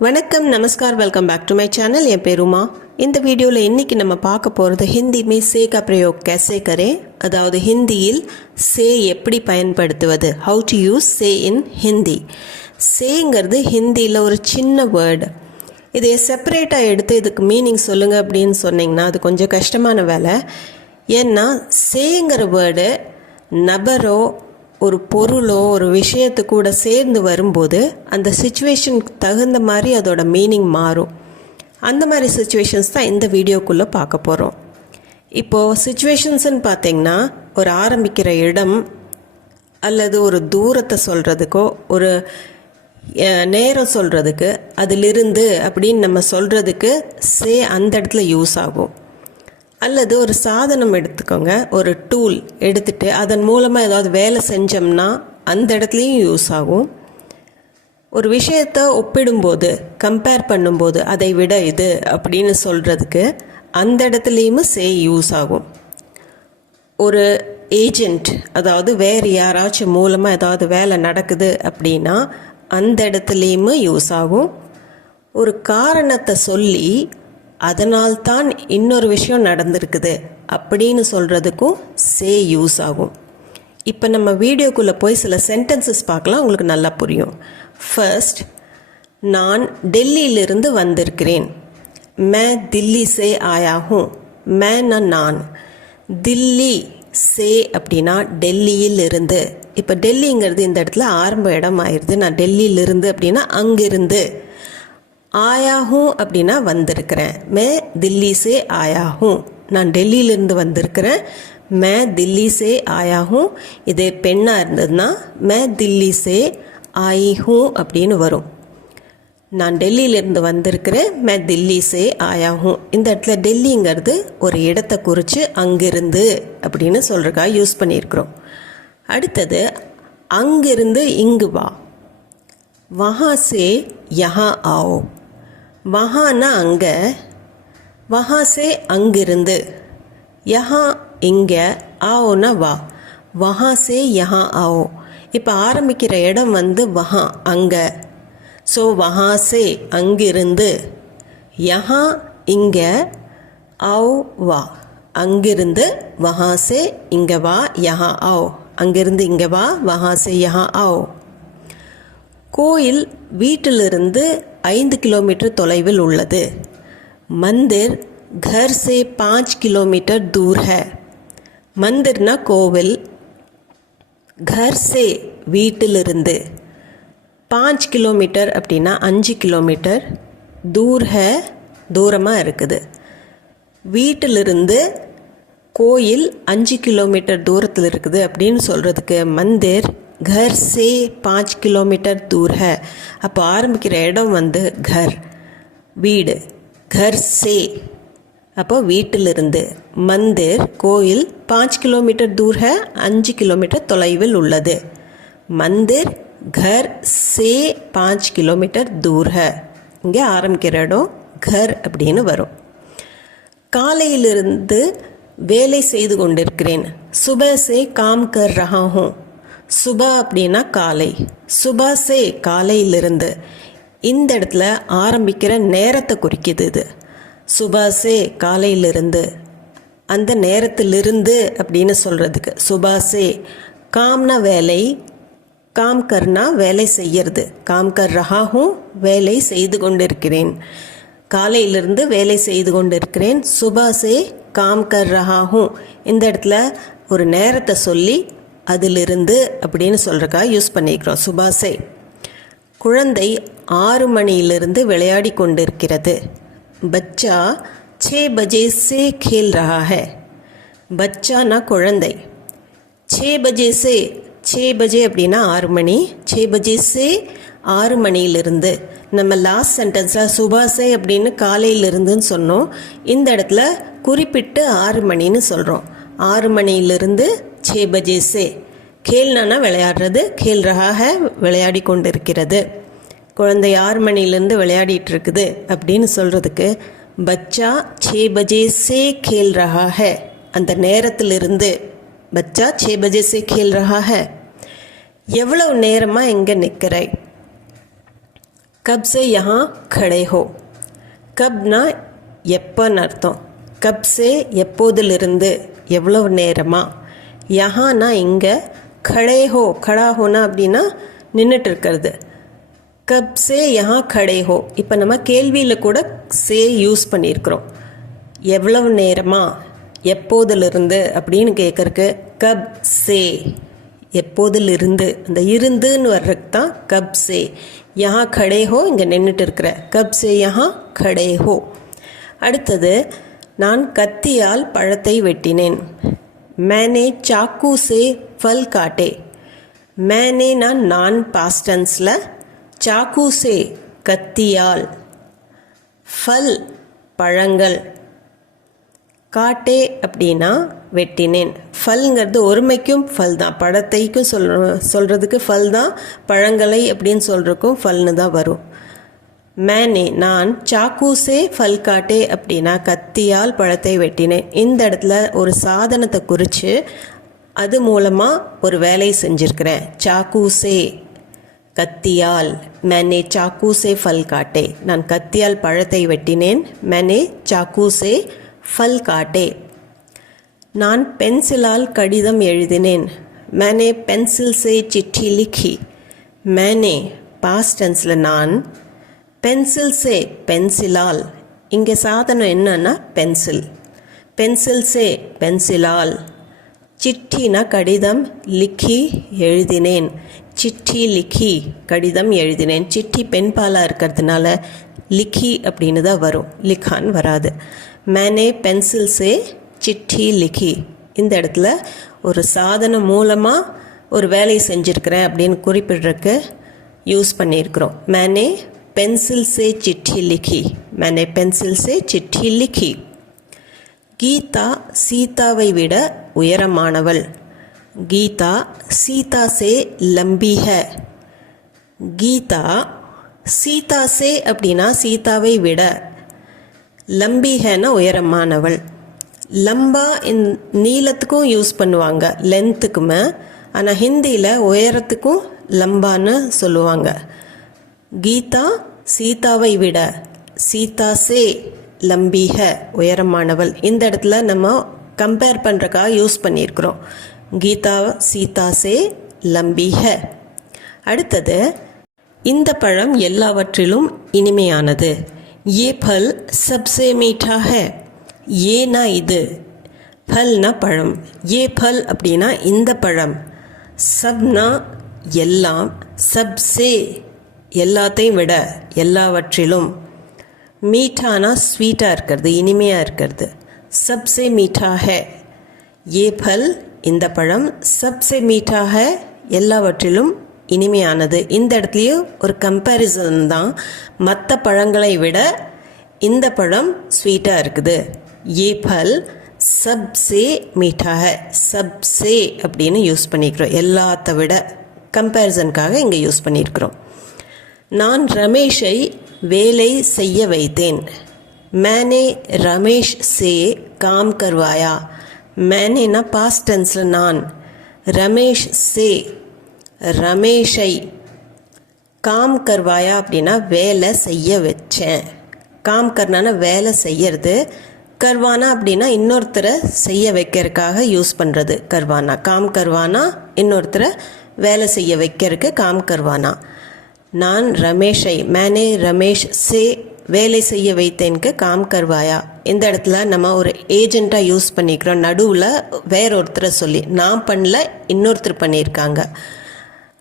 வணக்கம் நமஸ்கார் welcome back to my channel என் பேர் உமா இந்த வீடியோவில் இன்றைக்கி நம்ம பார்க்க போகிறது ஹிந்தி में से का प्रयोग कैसे करें அதாவது ஹிந்தியில் से எப்படி பயன்படுத்துவது how to use से in ஹிந்தி சேங்கிறது ஹிந்தியில் ஒரு சின்ன வேர்டு இதை செப்பரேட்டாக எடுத்து இதுக்கு மீனிங் சொல்லுங்கள் அப்படின்னு சொன்னிங்கன்னா அது கொஞ்சம் கஷ்டமான வேலை ஏன்னா சேங்கிற வேர்டு நபரோ ஒரு பொருளோ ஒரு விஷயத்து கூட சேர்ந்து வரும்போது அந்த சிச்சுவேஷனுக்கு தகுந்த மாதிரி அதோட மீனிங் மாறும் அந்த மாதிரி சிச்சுவேஷன்ஸ் தான் இந்த வீடியோக்குள்ளே பார்க்க போகிறோம் இப்போது சிச்சுவேஷன்ஸ்ன்னு பார்த்திங்கன்னா ஒரு ஆரம்பிக்கிற இடம் அல்லது ஒரு தூரத்தை சொல்கிறதுக்கோ ஒரு நேரம் சொல்கிறதுக்கு அதிலிருந்து அப்படின்னு நம்ம சொல்கிறதுக்கு அந்த இடத்துல யூஸ் ஆகும் அல்லது ஒரு சாதனம் எடுத்துக்கோங்க ஒரு டூல் எடுத்துகிட்டு அதன் மூலமாக ஏதாவது வேலை செஞ்சோம்னா அந்த இடத்துலையும் யூஸ் ஆகும் ஒரு விஷயத்தை ஒப்பிடும்போது கம்பேர் பண்ணும்போது அதை விட இது அப்படின்னு சொல்கிறதுக்கு அந்த இடத்துலையுமே யூஸ் ஆகும் ஒரு ஏஜெண்ட் அதாவது வேறு யாராச்சும் மூலமாக ஏதாவது வேலை நடக்குது அப்படின்னா அந்த இடத்துலையுமே யூஸ் ஆகும் ஒரு காரணத்தை சொல்லி அதனால்தான் இன்னொரு விஷயம் நடந்திருக்குது அப்படின்னு சொல்கிறதுக்கும் யூஸ் ஆகும் இப்போ நம்ம வீடியோக்குள்ளே போய் சில சென்டென்சஸ் பார்க்கலாம் உங்களுக்கு நல்லா புரியும் ஃபர்ஸ்ட் நான் டெல்லியிலிருந்து வந்திருக்கிறேன் மே தில்லி சே ஆயா ஹூம் மேனா நான் தில்லி சே அப்படின்னா டெல்லியிலிருந்து இப்போ டெல்லிங்கிறது இந்த இடத்துல ஆரம்ப இடம் ஆயிடுது நான் டெல்லியிலிருந்து அப்படின்னா அங்கிருந்து ஆயா ஹூம் அப்படின்னா வந்திருக்கிறேன் மே தில்லி சே ஆயா ஹூம் நான் டெல்லியிலேருந்து வந்திருக்கிறேன் மே தில்லி சே ஆயா ஹூம் இதே பெண்ணாக இருந்ததுன்னா மே தில்லி சே ஆயி ஹூம் அப்படின்னு வரும் நான் டெல்லியிலேருந்து வந்திருக்கிறேன் மே தில்லி சே ஆயா ஹூம் இந்த இடத்துல டெல்லிங்கிறது ஒரு இடத்தை குறித்து அங்கிருந்து அப்படின்னு சொல்கிறக்கா யூஸ் பண்ணியிருக்கிறோம் அடுத்தது அங்கிருந்து இங்கு வா वहाँ से यहाँ आओ वहाँना அங்கே वहाँ से அங்கிருந்து यहाँ இங்கே आओனா வா वहाँ से यहाँ आओ இப்போ ஆரம்பிக்கிற இடம் வந்து वहाँ அங்கே ஸோ वहाँ से அங்கிருந்து यहाँ இங்கே आओ வா அங்கிருந்து वहाँ से இங்கே வா यहाँ आओ அங்கிருந்து இங்கே வா वहाँ से यहाँ आओ கோயில் வீட்டிலிருந்து 5 கிலோமீட்டர் தொலைவில் உள்ளது மந்திர் घर से 5 किलोमीटर दूर है மந்திர்னா கோவில் घर से வீட்டிலிருந்து 5 கிலோமீட்டர் அப்படின்னா 5 கிலோமீட்டர் தூர் है தூரமாக இருக்குது வீட்டிலிருந்து கோயில் 5 கிலோமீட்டர் தூரத்தில் இருக்குது அப்படின்னு சொல்கிறதுக்கு மந்திர் घर से 5 किलोमीटर दूर है அப்போ ஆரம்பிக்கிற இடம் வந்து घर வீடு घर से அப்போ வீட்டிலிருந்து மந்திர் கோயில் 5 கிலோமீட்டர் दूर है 5 கிலோமீட்டர் தொலைவில் உள்ளது மந்திர் घर से 5 கிலோமீட்டர் दूर है இங்கே ஆரம்பிக்கிற இடம் घर அப்படின்னு வரும் காலையிலிருந்து வேலை செய்து கொண்டிருக்கிறேன் सुबह से काम कर रहा हूँ சுபா அப்படின்னா காலை சுபா சே காலையிலிருந்து இந்த இடத்துல ஆரம்பிக்கிற நேரத்தை குறிக்குது இது சுபா சே காலையிலிருந்து அந்த நேரத்திலிருந்து அப்படின்னு சொல்கிறதுக்கு சுபா சே காம்னா வேலை காம் கர்னா வேலை செய்யறது காம் கர் ரஹாஹும் வேலை செய்து கொண்டிருக்கிறேன் காலையிலிருந்து வேலை செய்து கொண்டிருக்கிறேன் சுபா சே காம் கர் ரஹாஹும் இந்த இடத்துல ஒரு நேரத்தை சொல்லி அதிலிருந்து அப்படின்னு சொல்கிறக்கா யூஸ் பண்ணிக்கிறோம் சுபாசே குழந்தை 6 மணியிலிருந்து விளையாடி கொண்டிருக்கிறது பச்சா 6 बजे से खेल रहा है பச்சானா குழந்தை 6 बजे से 6 बजे அப்படின்னா 6 மணி 6 बजे से 6 மணியிலிருந்து நம்ம லாஸ்ட் சென்டென்ஸில் சுபாசே அப்படின்னு காலையிலிருந்துன்னு சொன்னோம் இந்த இடத்துல குறிப்பிட்டு 6 மணின்னு சொல்கிறோம் 6 மணியிலிருந்து 6 बजे से खेलना விளையாடுறது खेल रहा है விளையாடி கொண்டிருக்கிறது குழந்தை 6 மணிலேருந்து விளையாடிட்டு இருக்குது அப்படின்னு சொல்கிறதுக்கு பச்சா 6 बजे से खेल रहा है அந்த நேரத்திலிருந்து பச்சா 6 बजे से खेल रहा है எவ்வளவு நேரமாக எங்கே நிற்கிறாய் கப் சே யஹா खड़े हो. கப்னா எப்போன்னு அர்த்தம். கப் சே எப்போதிலிருந்து, எவ்வளவு நேரமா. யஹானா இங்கே, खड़े हो खड़ा होना அப்படின்னா நின்றுட்டு இருக்கிறது. கப் சே யஹா खड़े हो. இப்போ நம்ம கேள்வியில் கூட சே யூஸ் பண்ணியிருக்கிறோம். எவ்வளவு நேரமா, எப்போதிலிருந்து அப்படின்னு கேட்குறக்கு கப் சே, எப்போதிலிருந்து. அந்த இருந்துன்னு வர்றதுக்கு தான் கப் சே. யஹா खड़े हो இங்கே நின்றுட்டு இருக்கிற. கப் சே யஹா खड़े हो. அடுத்தது, நான் கத்தியால் பழத்தை வெட்டினேன். मैंने चाकू से फल काटे. मैंने நான் பாஸ்ட் டென்ஸில், சாக்கு சே கத்தியால், ஃபல் பழங்கள், காட்டே அப்படின்னா வெட்டினேன். ஃபல்ங்கிறது ஒருமைக்கும் ஃபல் தான், பழத்தைக்கும் சொல்கிறதுக்கு ஃபல் தான், பழங்களை அப்படின்னு சொல்கிறதுக்கும் ஃபல்னு தான் வரும். மேனே நான், சாக்கு சே ஃபல் காட்டே அப்படின்னா கத்தியால் பழத்தை வெட்டினேன். இந்த இடத்துல ஒரு சாதனத்தை குறித்து அது மூலமாக ஒரு வேலை செஞ்சுருக்கிறேன். சாக்கு சே கத்தியால், மேனே சாக்கு சே ஃபல் காட்டே, நான் கத்தியால் பழத்தை வெட்டினேன். மேனே சாக்கு சே ஃபல் காட்டே. நான் பென்சிலால் கடிதம் எழுதினேன். மேனே பென்சில் சே சிட்டி லிखी. மேனே பாஸ்ட் டென்ஸில் நான், பென்சில் சே பென்சிலால், இங்கே சாதனம் என்னன்னா பென்சில். பென்சில் சே பென்சிலால், சிட்டினா கடிதம், லிखी எழுதினேன். சிட்டி லிखी கடிதம் எழுதினேன். சிட்டி பெண்பாலாக இருக்கிறதுனால லிखी அப்படின்னு தான் வரும், லிखाன் வராது. மேனே பென்சில் சே சிட்டி லிखी. இந்த இடத்துல ஒரு சாதனம் மூலமாக ஒரு வேலையை செஞ்சுருக்கிறேன் அப்படின்னு குறிப்பிட்றதுக்கு யூஸ் பண்ணியிருக்கிறோம். மேனே पेंसिल से चिट्ठी लिखी. मैंने पेंसिल से चिट्ठी लिखी. கீதா சீதாவை விட உயரமானவள். கீதா சீதா சே லம்பி ஹை. கீதா சீதா சே அப்படின்னா சீதாவை விட, லம்பி ஹைனா உயரமானவள். லம்பா நீளத்துக்கும் யூஸ் பண்ணுவாங்க, லென்த்துக்குமே. ஆனால் ஹிந்தியில் உயரத்துக்கும் லம்பான்னு சொல்லுவாங்க. கீதா சீதாவை விட, சீதா சே லம்பி ஹை உயரமானவள். இந்த இடத்துல நம்ம கம்பேர் பண்ணுறக்காக யூஸ் பண்ணியிருக்கிறோம். கீதா சீதா சே லம்பி ஹை. அடுத்தது, இந்த பழம் எல்லாவற்றிலும் இனிமையானது. ये फल सबसे मीठा है. ஏனா இது, ஃபல்னா பழம், ஏ ஃபல் அப்படின்னா இந்த பழம், சப்னா எல்லாம், சப்சே எல்லாத்தையும் விட, எல்லாவற்றிலும், மீட்டானா ஸ்வீட்டாக இருக்கிறது, இனிமையாக இருக்கிறது. சப்சே மீட்டா ஹை. ஏ ஃபல் இந்த பழம், சப்சே மீட்டா ஹை எல்லாவற்றிலும் இனிமையானது. இந்த இடத்துலையும் ஒரு கம்பேரிசன் தான், மற்ற பழங்களை விட இந்த பழம் ஸ்வீட்டாக இருக்குது. ஏ ஃபல் சப்சே மீட்டா ஹை. சப்சே அப்படின்னு யூஸ் பண்ணிக்கிறோம், எல்லாத்த விட, கம்பேரிசனுக்காக இங்கே யூஸ் பண்ணியிருக்கிறோம். நான் ரமேஷை வேலை செய்ய வைத்தேன். मैंने रमेश से काम करवाया. मैंने ना पास्ट टेंஸில் நான், ரமேஷ் சே ரமேஷை, காம் கர்வாயா அப்படின்னா வேலை செய்ய வச்சேன். காம் கர்னானா வேலை செய்யறது, கர்வானா அப்படின்னா இன்னொருத்தரை செய்ய வைக்கிறதுக்காக யூஸ் பண்ணுறது. கர்வானா, காம் கர்வானா இன்னொருத்தரை வேலை செய்ய வைக்கிறதுக்கு காம் கர்வானா. நான் ரமேஷை, மேனே ரமேஷ் சே வேலை செய்ய வைத்தேன்க்கு காம் கர்வாயா. இந்த இடத்துல நம்ம ஒரு ஏஜெண்ட்டாக யூஸ் பண்ணிக்கிறோம், நடுவில் வேற ஒருத்தரை சொல்லி. நான் பண்ணல, இன்னொருத்தர் பண்ணியிருக்காங்க.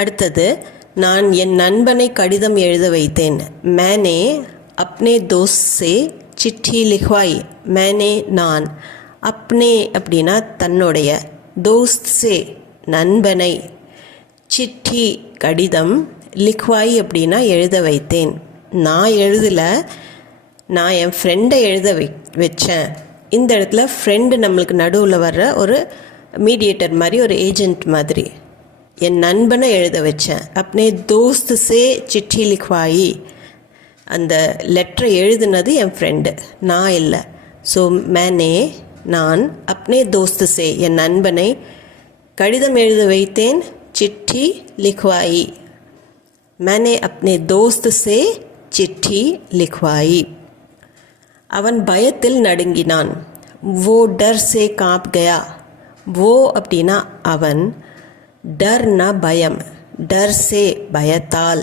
அடுத்தது, நான் என் நண்பனை கடிதம் எழுத வைத்தேன். மேனே அப்னே தோஸ்த் சே சிட்டி லிக்வாய். மேனே நான், அப்னே அப்படின்னா தன்னுடைய, தோஸ்த் சே நண்பனை, சிட்டி கடிதம், லிக்வாய் அப்படின்னா எழுத வைத்தேன். நான் எழுதலை, நான் என் ஃப்ரெண்டை எழுத வச்சேன். இந்த இடத்துல ஃப்ரெண்டு நம்மளுக்கு நடுவில் வர்ற ஒரு மீடியேட்டர் மாதிரி, ஒரு ஏஜெண்ட் மாதிரி. என் நண்பனை எழுத வச்சேன். அப்னே தோஸ்த் சே சிட்டி லிக்வாயி. அந்த லெட்டரை எழுதுனது என் ஃப்ரெண்டு, நான் இல்லை. ஸோ மேனே நான், அப்னே தோஸ்த் சே என் நண்பனை கடிதம் எழுத வைத்தேன், சிட்டி லிக்வாயி. मैंने अपने दोस्त से चिट्ठी लिखवाई. அவன் பயத்தில் நடுங்கினான். वो डर से कांप गया. वो அப்படின்னா அவன், டர்னா பயம், डर से பயத்தால்,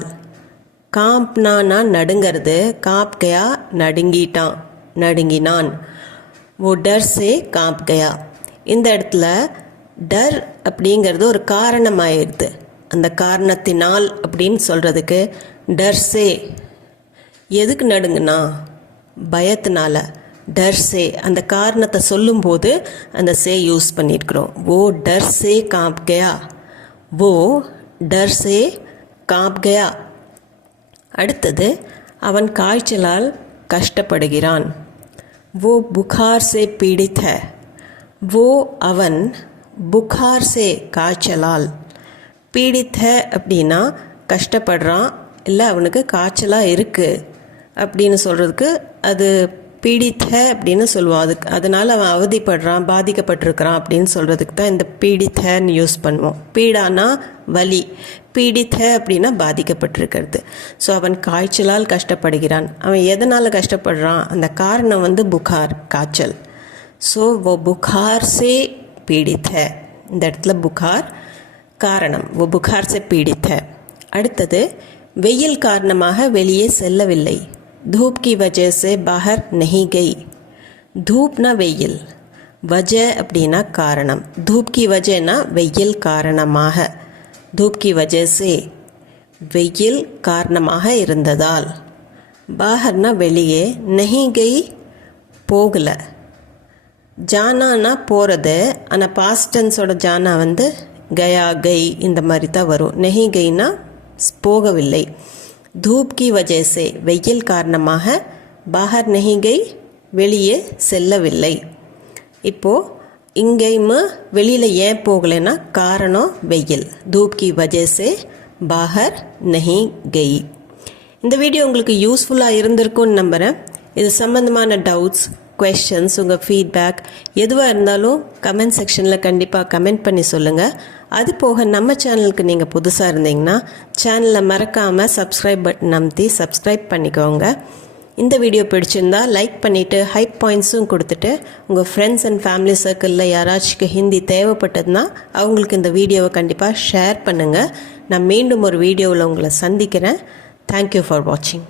காம்ப்னானா நடுங்கிறது, காப் கயா நடுங்கிட்டான், நடுங்கினான். वो डर से कांप गया. இந்த இடத்துல டர் அப்படிங்கிறது ஒரு காரணமாயிருது. அந்த காரணத்தினால் அப்படின்னு சொல்கிறதுக்கு டர் சே, எதுக்கு நடுங்குனா, பயத்தினால, டர் சே அந்த காரணத்தை சொல்லும்போது அந்த சே யூஸ் பண்ணியிருக்கிறோம். वो डर से कांप गया. वो डर से कांप गया. அடுத்தது அவன் காய்ச்சலால் கஷ்டப்படுகிறான். वो बुखार से पीड़ित है. वो அவன் புகார் சே காய்ச்சலால், பீடித் है அப்படின்னா கஷ்டப்படுறான், இல்லை அவனுக்கு காய்ச்சலாக இருக்குது அப்படின்னு சொல்கிறதுக்கு அது பீடித் है அப்படின்னு சொல்லுவோம். அதனால் அவன் அவதிப்படுறான், பாதிக்கப்பட்டிருக்கிறான் அப்படின்னு சொல்கிறதுக்கு தான் இந்த பீடித் हैன்னு யூஸ் பண்ணுவோம். பீடானா வலி, பீடித் है அப்படின்னா பாதிக்கப்பட்டிருக்கிறது. ஸோ அவன் காய்ச்சலால் கஷ்டப்படுகிறான். அவன் எதனால் கஷ்டப்படுறான், அந்த காரணம் வந்து புகார், காய்ச்சல். ஸோ वो बुखार से पीड़ित है. இந்த இடத்துல புகார் காரணம், वो बुखार से पीड़ित है. அடுத்தது வெயில் காரணமாக வெளியே செல்லவில்லை. धूप की वजह से बाहर नहीं गई. धूपना வெயில், वजह அப்படின்னா காரணம், धूप की वजहனா வெயில் காரணமாக, धूप की वजह से வெயில் காரணமாக இருந்ததால், बाहरனா வெளியே, नहीं गई போகல, ஜானானா போகிறது, ஆனால் பாஸ்ட் டென்ஸோட ஜானா வந்து கயா கை இந்த மாதிரி தான் வரும். நெஹி கைனா போகவில்லை. धूप की वजह से வெயில் காரணமாக, பாஹர் நெஹி கை வெளியே செல்லவில்லை. இப்போது இங்கேயுமே வெளியில் ஏன் போகலைன்னா காரணம் வெயில். धूप की वजह से பாஹர் நெஹி கை. இந்த வீடியோ உங்களுக்கு யூஸ்ஃபுல்லாக இருந்திருக்கும்னு நம்புகிறேன். இது சம்மந்தமான டவுட்ஸ், கொஷன்ஸ், உங்கள் ஃபீட்பேக் எதுவாக இருந்தாலும் கமெண்ட் செக்ஷனில் கண்டிப்பாக கமெண்ட் பண்ணி சொல்லுங்கள். அது போக நம்ம சேனலுக்கு நீங்கள் புதுசாக இருந்தீங்கன்னா சேனலை மறக்காமல் சப்ஸ்கிரைப் பட்டன் அமுத்தி சப்ஸ்கிரைப் பண்ணிக்கோங்க. இந்த வீடியோ பிடிச்சிருந்தா லைக் பண்ணிவிட்டு ஹைப் பாயிண்ட்ஸும் கொடுத்துட்டு உங்கள் ஃப்ரெண்ட்ஸ் அண்ட் ஃபேமிலி சர்க்கிளில் யாராச்சும் ஹிந்தி தேவைப்பட்டதுன்னா அவங்களுக்கு இந்த வீடியோவை கண்டிப்பாக ஷேர் பண்ணுங்கள். நான் மீண்டும் ஒரு வீடியோவில் உங்களை சந்திக்கிறேன். தேங்க்யூ ஃபார் வாட்சிங்.